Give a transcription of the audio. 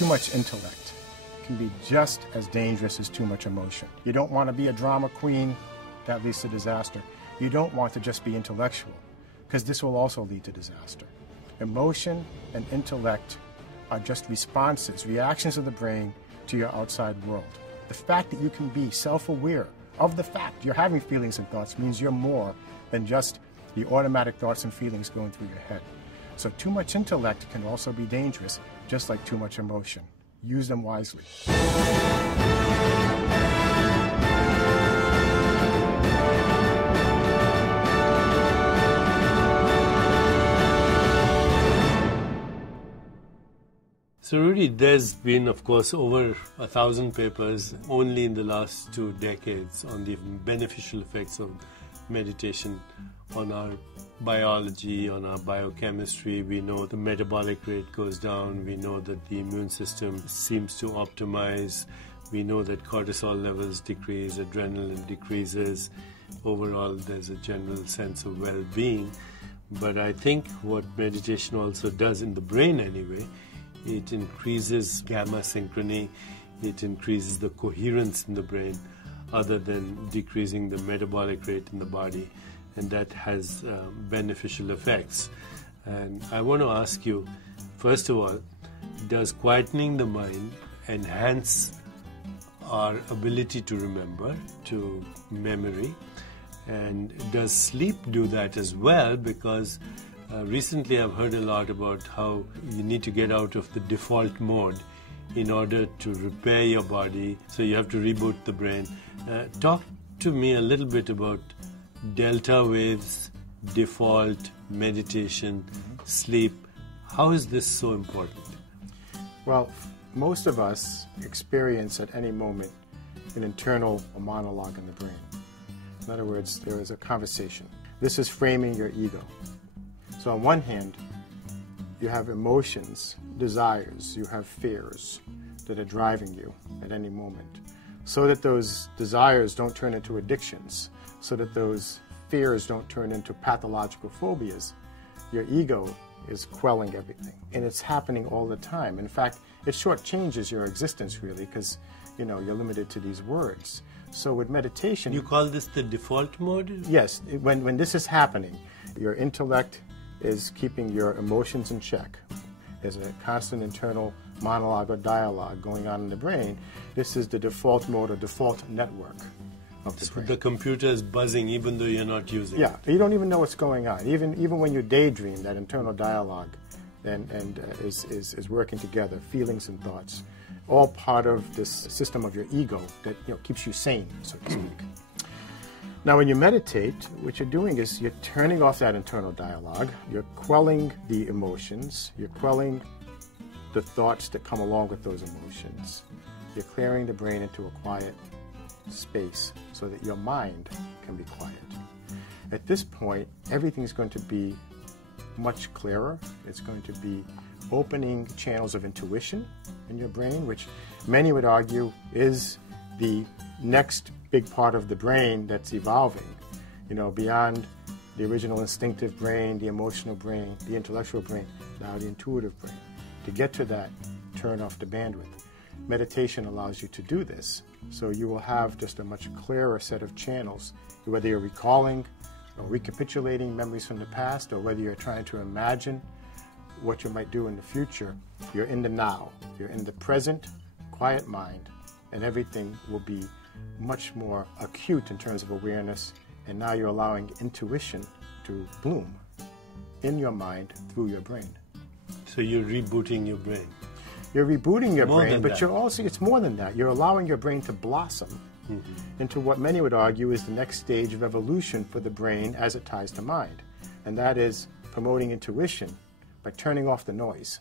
too much intellect can be just as dangerous as too much emotion. You don't want to be a drama queen, that leads to disaster. You don't want to just be intellectual, because this will also lead to disaster. Emotion and intellect are just responses, reactions of the brain to your outside world. The fact that you can be self-aware of the fact you're having feelings and thoughts means you're more than just the automatic thoughts and feelings going through your head. So too much intellect can also be dangerous, just like too much emotion. Use them wisely. So Rudi, there's been, of course, over 1,000 papers only in the last 2 decades on the beneficial effects of meditation on our biology, on our biochemistry. We know the metabolic rate goes down. We know that the immune system seems to optimize. We know that cortisol levels decrease, adrenaline decreases. Overall, there's a general sense of well-being. But I think what meditation also does in the brain anyway, it increases gamma synchrony, it increases the coherence in the brain, other than decreasing the metabolic rate in the body, and that has beneficial effects. And I want to ask you, first of all, does quietening the mind enhance our ability to remember, to memory? And does sleep do that as well? Because recently I've heard a lot about how you need to get out of the default mode in order to repair your body, so you have to reboot the brain. Talk to me a little bit about delta waves, default, meditation, sleep. How is this so important? Well, most of us experience at any moment an internal monologue in the brain. In other words, there is a conversation. This is framing your ego. So on one hand, you have emotions, desires, you have fears that are driving you at any moment, so that those desires don't turn into addictions, so that those fears don't turn into pathological phobias. Your ego is quelling everything, and it's happening all the time. In fact, it shortchanges your existence really, because you're limited to these words. So with meditation... You call this the default mode? Yes. When this is happening, your intellect is keeping your emotions in check. There's a constant internal monologue or dialogue going on in the brain. This is the default mode or default network of the brain. The computer is buzzing even though you're not using it. Yeah, you don't even know what's going on. Even when you daydream, that internal dialogue is working together, feelings and thoughts, all part of this system of your ego that keeps you sane, so to speak. Now, when you meditate, what you're doing is you're turning off that internal dialogue, you're quelling the emotions, you're quelling the thoughts that come along with those emotions. You're clearing the brain into a quiet space so that your mind can be quiet. At this point, everything's going to be much clearer. It's going to be opening channels of intuition in your brain, which many would argue is the next big part of the brain that's evolving, beyond the original instinctive brain, the emotional brain, the intellectual brain, now the intuitive brain. To get to that, turn off the bandwidth. Meditation allows you to do this, so you will have just a much clearer set of channels, whether you're recalling or recapitulating memories from the past, or whether you're trying to imagine what you might do in the future. You're in the now, you're in the present, quiet mind, and everything will be much more acute in terms of awareness, and now you're allowing intuition to bloom in your mind through your brain. So you're rebooting your brain. You're rebooting your brain, but that. you're also, it's more than that. You're allowing your brain to blossom into what many would argue is the next stage of evolution for the brain as it ties to mind, and that is promoting intuition by turning off the noise.